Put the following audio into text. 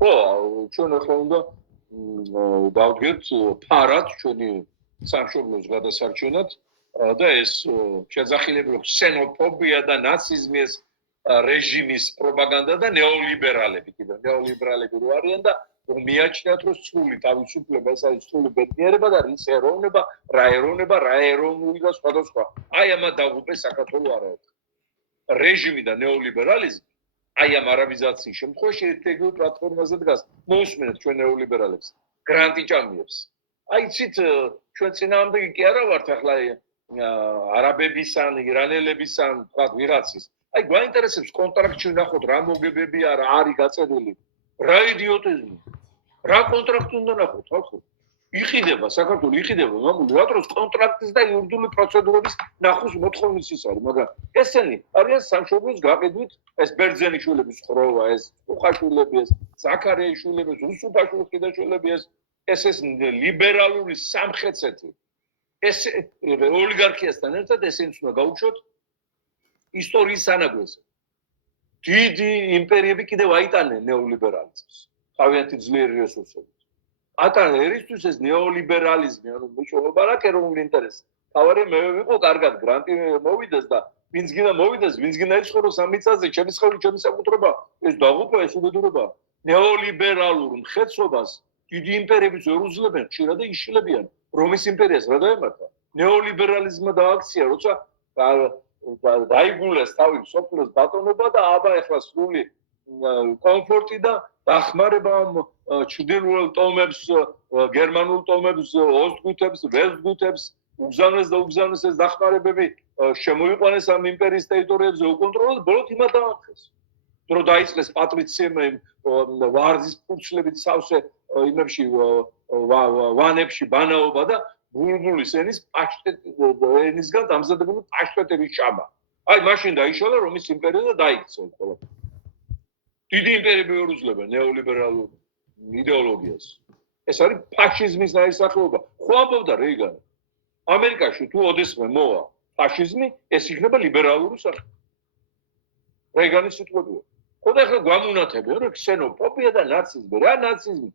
ხო, ჩვენ ახლა უნდა დავდგეთ ფარად ჩვენი სამშობლოს გადასარჩენად და ეს შეძახილები რომ ქსენოფობია და ნაციზმი ეს რეჟიმის პროპაგანდა და ნეოლიბერალები კიდევ ნეოლიბერალები რო არიან და მიაჩნიათ რომ სრული თავისუფლება ეს არის სრული ბედნიერება და რის ეროვნება, რა ეროვნება, რა ეროვნული და სხვადასხვა. აი ამათ დაღუპეს საქართველოს არაერთხელ. რეჟიმი და ნეოლიბერალიზმი აი ამ არაბიზაციის შემთხვევაში ერთ-ერთ პლატფორმაზე დგას. მოусმინეთ ჩვენ ნეოლიბერალებს, გრანტი ჭამიებს. აი იცით ჩვენ წინააღმდეგი კი არა ვართ ახლა არაბების ან ირანელების ან თქვა ვიღაცის. აი გვაინტერესებს კონტრაქტში ვნახოთ რა მოგებები არა არის გაწერილი. რა იდიოტიზმი. რა კონტრაქტი უნდა ნახოთ ხალხო? იყიდება საქართველოს იყიდება მამული რა დროს კონტრაქტის და იურიდიული პროცედურების ნახვის მოთხოვნის ის არის მაგრამ ესენი არიან სამშობლოს გაყიდვით ეს ბერძენიშვილების ხროვა ეს უხაშვილები ეს ზაქარიაშვილები ეს უსუფაშვილები ეს ლიბერალური სამხეცეთი ეს ოლიგარქიასთან ერთად ესენც უნდა გაუშვოთ ისტორიის სანაგვეზე დიდი იმპერიები კიდევ აიტანენ ნეოლიბერალიზმს თავიანთი ძლიერი რესურსებით ატან ერისთვის ეს ნეოლიბერალიზმი ანუ მეშობა რა ეროვნული ინტერესი თავარი მე ვიყო კარგად გრანტი მოვიდეს და ვინც გინდა მოვიდეს ვინც გინდა იცხოვრო სამიწაზე ჩემი სხეული ჩემი საკუთრება ეს დაღუპვა ეს უდიდურობა ნეოლიბერალურ მხედრობას დიდი იმპერიების ვერ უძლებენ ხშირად და იშლებიან რომის იმპერიას რა დაემართა ნეოლიბერალიზმმა დააქცია როცა დაიგულეს თავი სოფლის ბატონობა და აბა ეხლა სრული კომფორტი და დახმარება ჩრდილოელ ტომებს, გერმანულ ტომებს, ოსტგუთებს, ვესტგუთებს, უგზავნეს და უგზავნეს ეს დახმარებები შემოიყვანეს ამ იმპერიის ტერიტორიებზე უკონტროლოდ, ბოლოდ იმათ დაამხეს. რომ დაიწყეს პატრიციებმა ვარძის ფურცლებით სავსე იმებში ვანებში ბანაობა და ბულბულის ენის ენისგან დამზადებული პაშტეტების ჭამა. აი მაშინ დაიშალა რომის იმპერია და დაიქცეს ყველაფერი. დიდი იმპერიები ვერ უძლებენ ნეოლიბერალურ იდეოლოგიას. ეს არის ფაშიზმის ნაირსახეობა. ხო ამბობდა რეიგანი. ამერიკაში თუ ოდესმე მოვა ფაშიზმი, ეს იქნება ლიბერალური სახე. რეიგანის სიტყვებია. ხო და ახლა გვამონათებენ რომ ქსენოფობია და ნაციზმი. რა ნაციზმი?